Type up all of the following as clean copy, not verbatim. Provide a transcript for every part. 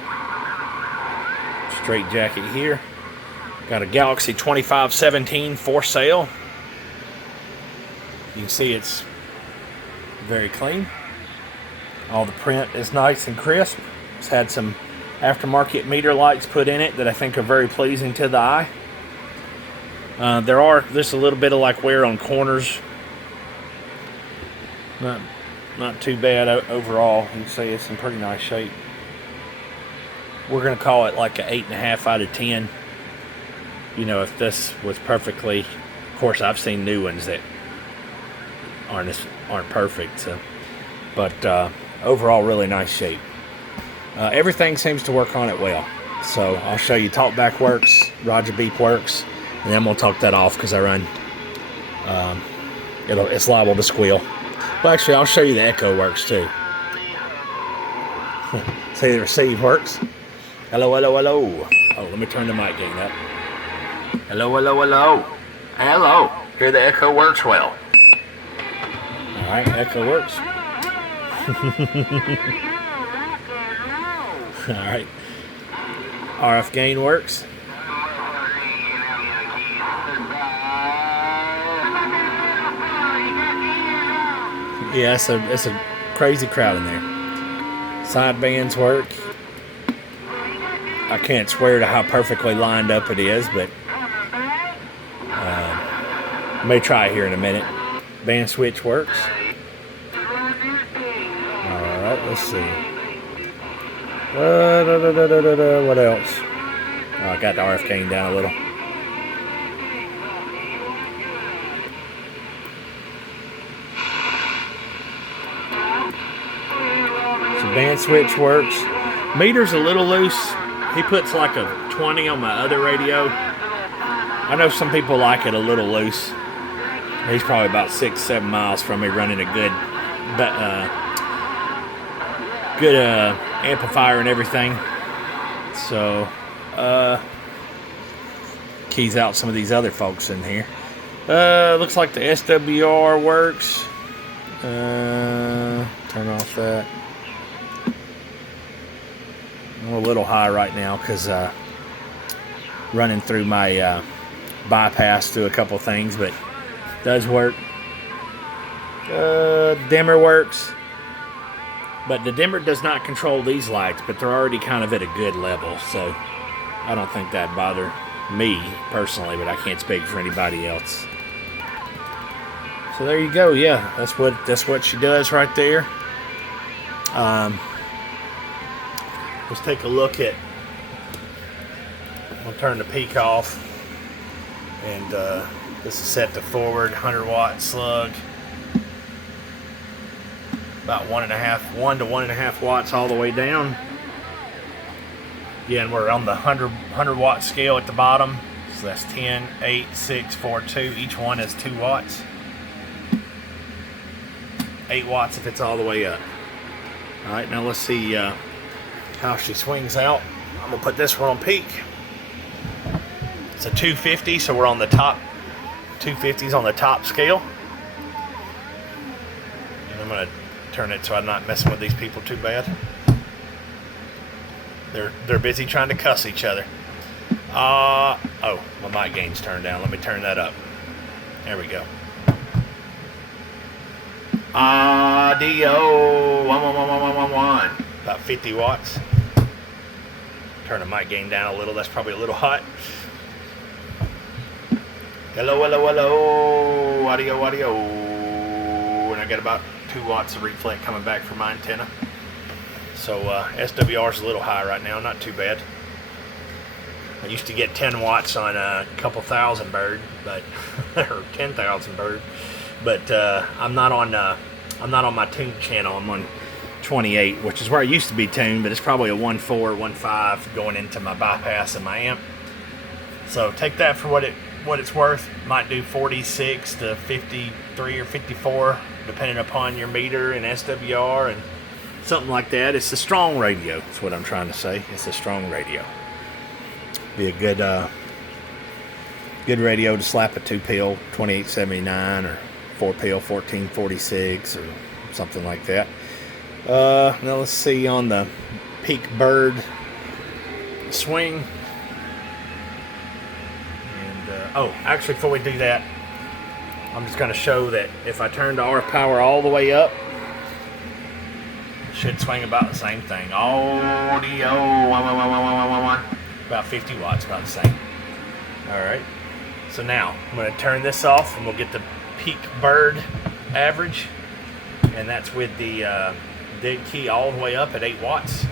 Alright. Straight jacket here. Got a Galaxy 2517 for sale. You can see it's very clean. All the print is nice and crisp. It's had some aftermarket meter lights put in it that I think are very pleasing to the eye. There's a little bit of like wear on corners. Not too bad overall. You can see it's in pretty nice shape. We're going to call it like an 8.5 out of 10. You know, if this was perfectly, of course I've seen new ones that aren't perfect. So, but overall, really nice shape. Everything seems to work on it well. So I'll show you talkback works, Roger beep works, and then we'll talk that off because I run. It's liable to squeal. Well, actually, I'll show you the echo works too. See, the receive works. Hello, hello, hello. Oh, let me turn the mic gain up. Hello, hello, hello. Hello. Here the echo works well. All right, echo works. All right. RF gain works. Yeah, it's a crazy crowd in there. Sidebands work. I can't swear to how perfectly lined up it is, but I may try here in a minute. Band switch works. Alright, let's see. What else? Oh, I got the RF gain down a little. Band switch works. Meter's a little loose. He puts like a 20 on my other radio. I know some people like it a little loose. He's probably about 6-7 miles from me running a good amplifier and everything. So keys out some of these other folks in here. Looks like the SWR works. Turn off that. I'm a little high right now because running through my bypass through a couple things, but it does work. Dimmer works, but the dimmer does not control these lights, but they're already kind of at a good level, so I don't think that'd bother me personally, but I can't speak for anybody else. So there you go. Yeah, that's what she does right there. Let's take a look at. I'll turn the peak off, and this is set to forward 100 watt slug, about 1 to 1.5 watts all the way down. Again, we're on the 100 watt scale at the bottom, so that's 10, 8, 6, 4, 2. Each one is 2 watts. 8 watts if it's all the way up. All right, now let's see how she swings out. I'm gonna put this one on peak. It's a 250, so we're on the top. 250s on the top scale. And I'm gonna turn it so I'm not messing with these people too bad. They're busy trying to cuss each other. Oh, my mic gain's turned down. Let me turn that up. There we go. Audio 1. About 50 watts. Turn the mic gain down a little. That's probably a little hot. Hello, hello, hello. Audio. And I got about 2 watts of reflect coming back from my antenna. So SWR's a little high right now. Not too bad. I used to get 10 watts on a couple thousand bird, but or 10,000 bird. But I'm not on my tuned channel. I'm on 28, which is where I used to be tuned, but it's probably a 1.4, 1.5 going into my bypass and my amp. So take that for what it's worth. Might do 46 to 53 or 54, depending upon your meter and SWR and something like that. It's a strong radio. That's what I'm trying to say. It's a strong radio. Be a good radio to slap a 2-pill 2879 or 4-pill 1446 or something like that. Now let's see on the peak bird swing. And oh, actually, before we do that, I'm just going to show that if I turn the RF power all the way up, it should swing about the same thing. Audio, about 50 watts, about the same. All right. So now I'm going to turn this off, and we'll get the peak bird average, and that's with the dig key all the way up at 8 watts.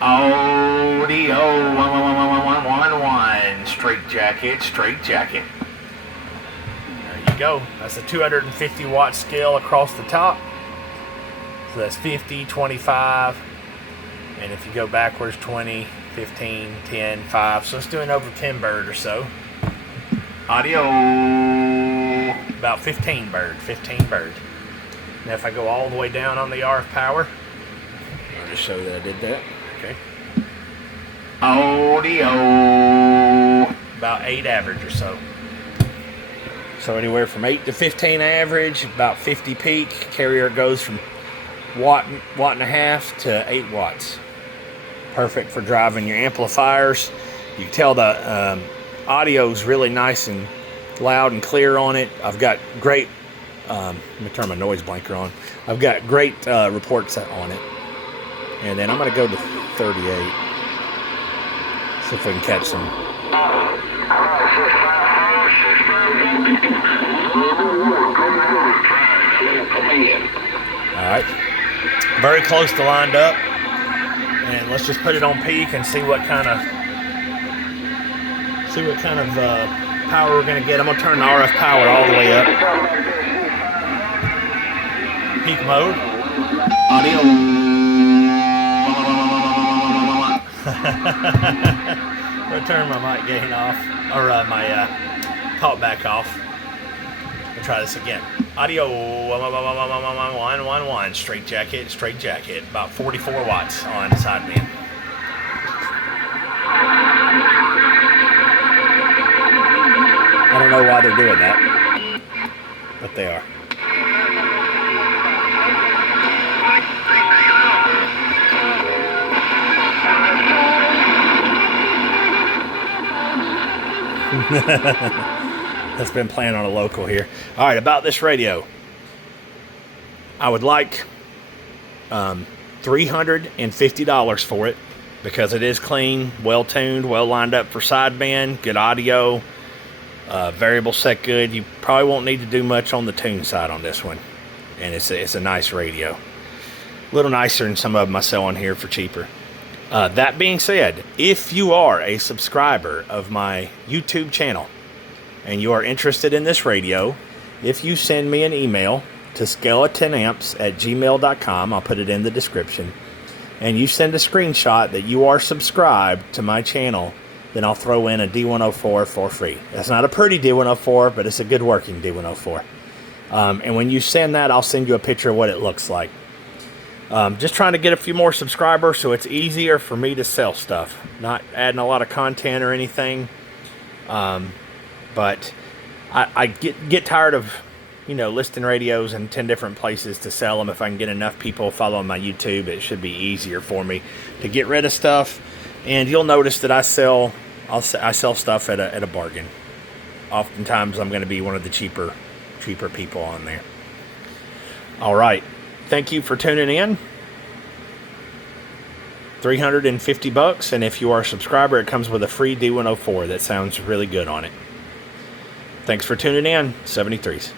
Audio 11111, straight jacket. There you go. That's a 250 watt scale across the top. So that's 50, 25, and if you go backwards, 20, 15, 10, 5. So it's doing over 10 bird or so. Audio about 15 bird. Now if I go all the way down on the RF power, I'll just show that I did that. Okay. Audio about 8 average or so. So anywhere from 8 to 15 average, about 50 peak. Carrier goes from watt and a half to 8 watts. Perfect for driving your amplifiers. You can tell the audio is really nice and loud and clear on it. I've got great, let me turn my noise blanker on. I've got great reports on it. And then I'm going to go to 38. See if we can catch some. Alright. Very close to lined up. And let's just put it on peak and see what kind of power we're going to get. I'm going to turn the RF power all the way up. Peak mode. Audio. I'm going to turn my mic gain off, or my talkback off. We'll try this again. Audio 111, straight jacket, about 44 watts on sideband. I don't know why they're doing that, but they are. That's been playing on a local here. All right, about this radio. I would like $350 for it because it is clean, well-tuned, well lined up for sideband, good audio, variable set good. You probably won't need to do much on the tune side on this one. And it's a nice radio. A little nicer than some of them I sell on here for cheaper. That being said, if you are a subscriber of my YouTube channel and you are interested in this radio, if you send me an email to skeletonamps@gmail.com, I'll put it in the description, and you send a screenshot that you are subscribed to my channel, then I'll throw in a D104 for free. That's not a pretty D104, but it's a good working D104. And when you send that, I'll send you a picture of what it looks like. Just trying to get a few more subscribers so it's easier for me to sell stuff. Not adding a lot of content or anything. But I get tired of, listing radios in 10 different places to sell them. If I can get enough people following my YouTube, it should be easier for me to get rid of stuff. And you'll notice that I sell stuff at a bargain. Oftentimes I'm going to be one of the cheaper people on there. All right. Thank you for tuning in. $350, and if you are a subscriber, it comes with a free D104 that sounds really good on it. Thanks for tuning in. 73s.